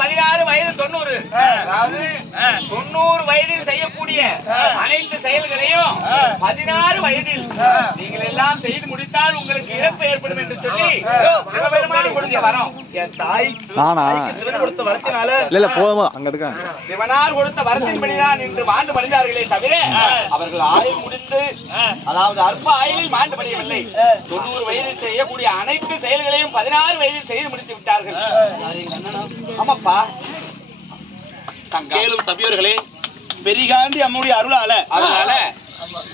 பதினாறு வயது தொண்ணூறு. அதாவது தொண்ணூறு வயதில் செய்யக்கூடிய அனைத்து செயல்களையும் பதினாறு வயதில் நீங்கள் எல்லாம் செய்து முடித்தால் உங்களுக்கு இழப்பு ஏற்படும் என்று சொல்லி சிவபெருமான் கொடுத்த வரம். என் தாய் நானா சிவன் கொடுத்த வரத்தினால இல்ல இல்ல போதும் அங்க இருக்காங்க சிவனார் கொடுத்த வரத்தின்படிதான் இன்று மாண்டு மடிந்தார்களே தவிர அவர்கள் ஆயுள் முடிந்து அதாவது அற்ப ஆயுளில் மாண்டு மடியவில்லை. தொண்ணூறு வயதில் செய்யக்கூடிய அனைத்து செயல்களையும் பதினாறு வயதில் செய்து முடித்து விட்டார்கள். ஆமாப்பா தங்கம். கேளும் சபியர்களே அம்முடைய அருளால அதனால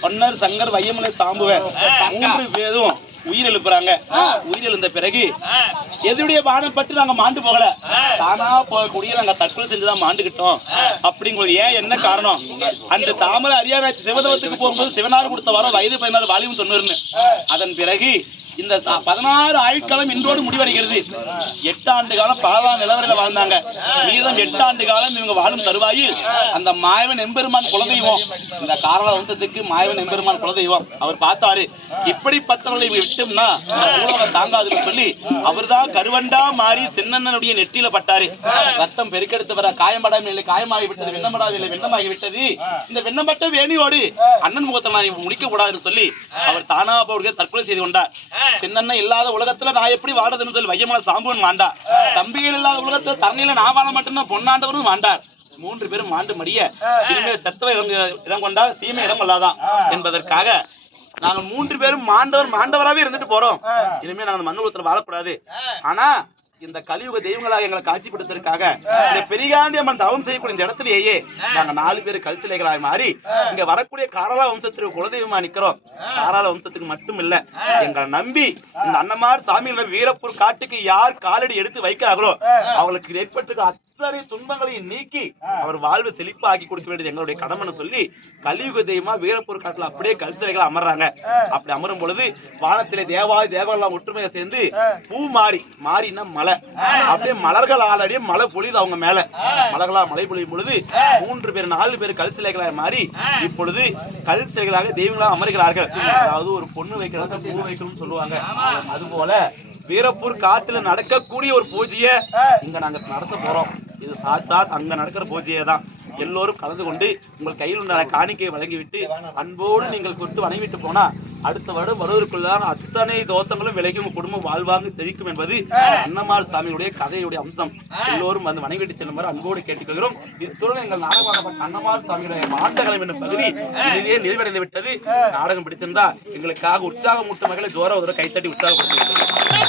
பொன்னர் சங்கர் வையமலை சாம்புவன் மூன்று பேரும் உயிர் எழுப்புறாங்க உயிர் எழுந்த பிறகு எதுடைய பானம் பட்டு நாங்க மாண்டு போகல. தானா போகக்கூடிய நாங்க தற்கொலை செஞ்சுதான் மாண்டுகிட்டோம். அப்படிங்கிறது ஏன் என்ன காரணம்? அன்று தாமரை அரியானாச்சு சிவதவத்துக்கு போகும்போது சிவனார் கொடுத்த வர வயது பதினாறு வாலிபம் தொண்ணூறுன்னு. அதன் பிறகு இந்த பதினாறு ஆயுட்காலம் இன்றோடு முடிவடைகிறது. எட்டு ஆண்டு காலம் பலதான் நிலவரில் வாழ்ந்தாங்க. மீதம் எட்டு ஆண்டு காலம் இவங்க வாழும் தருவாயில் அந்த மாயவன் எம்பெருமான் குலதெய்வம். இந்த காரண வம்சத்துக்கு மாயவன் எம்பெருமான் குலதெய்வம். அவர் பார்த்தாரு இப்படிப்பட்டவர்களை விட்டோம்னா உலகம் தாங்காதுன்னு சொல்லி அவர்தான் கருவண்டா மாறி சின்னண்ணனுடைய நெற்றியில பட்டாரு. ரத்தம் பெருக்கெடுத்து வர காயம்படாமல் இல்லை காயமாகி விட்டது வெண்ணமடாவில் வெண்ணமாகி விட்டது. இந்த வெண்ணப்பட்ட வேணியோடு அண்ணன் முகத்தை நான் முடிக்க கூடாதுன்னு சொல்லி அவர் தானா போடுக தற்கொலை செய்து கொண்டார். சின்னண்ணன் இல்லாத உலகத்துல நான் எப்படி வாடுறதுன்னு சொல்லி வையமான சாம்புவன் மாண்டா. தம்பிகள் இல்லாத உலகத்துல தண்ணியில நான் வாழ மட்டும்தான் பொன்னாண்டவரும் மாண்டார். மூன்று பேரும் மாண்டு மடிய இனிமேல் செத்தவ இடம் கொண்டா சீமை இடம் கொள்ளாதான் என்பதற்காக நாங்க மூன்று பேரும் மாண்டவர் மாண்டவராவே இருந்துட்டு போறோம். இனிமே நாங்க மண்ணு உலகத்துல வாழக்கூடாது. ஆனா இந்த கலியுக தெய்வங்களாக எங்களை காட்சிப்படுத்துறதுக்காக இந்த பெரியாண்டி அம்மன் தவம் செய்யக்கூடிய இந்த இடத்துலயே நாங்க நாலு பேர் கல் சிலைகளாக மாறி இங்க வரக்கூடிய காரளா வம்சத்திற்கு குலதெய்வமா நிக்கிறோம். காராள வம்சத்துக்கு மட்டும் இல்ல எங்களை நம்பி இந்த அன்னமார் சாமிகள் வீரப்பூர் காட்டுக்கு யார் காலடி எடுத்து வைக்கிறார்களோ அவங்களுக்கு ஏற்பட்டிருக்க அத்தனை துன்பங்களையும் நீக்கி அவர் வாழ்வு செழிப்பாக்கி கொடுக்க வேண்டியது எங்களுடைய கடமைன்னு சொல்லி கலியுக தெய்வமா வீரப்பூர் காட்டுல அப்படியே கல் சிலைகள் அமர்றாங்க அப்படி அமரும் பொழுது வானத்திலே தேவாதி தேவரெல்லாம் ஒற்றுமையா சேர்ந்து பூ மாறி மாறினா மலை அப்படியே மலர்கள் ஆளாடியே மழை பொழியுது அவங்க மேல. மலர்களா மழை பொழியும் பொழுது மூன்று பேர் நாலு பேர் கல் சிலைகளாக மாறி இப்பொழுது கல் சிலைகளாக தெய்வங்களாக அமர்கிறார்கள். அதாவது ஒரு பொண்ணு வைக்கிறாங்க பூ வைக்கணும்னு சொல்லுவாங்க. அது போல வீரப்பூர் காட்டுல நடக்கக்கூடிய ஒரு பூஜையை இங்க நாங்க நடத்த போறோம். இது அங்க நடக்கிற பூஜையை தான். எல்லோரும் கலந்து கொண்டு உங்கள் கையில் உள்ள காணிக்கையை வழங்கிவிட்டு அன்போடு நீங்கள் கொண்டு வணங்கிவிட்டு போனா அடுத்த வருடம் வருவதற்குள்ளான அத்தனை தோஷங்களும் விலகி உங்க குடும்பம் வாழ்வாங்க தெரிக்கும் என்பது அன்னமார் சாமியுடைய கதையுடைய அம்சம். எல்லோரும் வந்து வணங்கிவிட்டு செல்லுமாறு அன்போடு கேட்டுக்கொள்கிறோம். இத்துடன் எங்கள் நாடகமாகப்பட்ட அன்னமார் சாமியுடைய மாண்டகலம் என்னும் பகுதி இதுவே நிறைவடைந்து விட்டது நாடகம் பிடிச்சிருந்தா எங்களுக்காக உற்சாகம் மூட்டும் மகளை ஜோர ஒரு கைத்தட்டி உற்சாகப்படுத்தி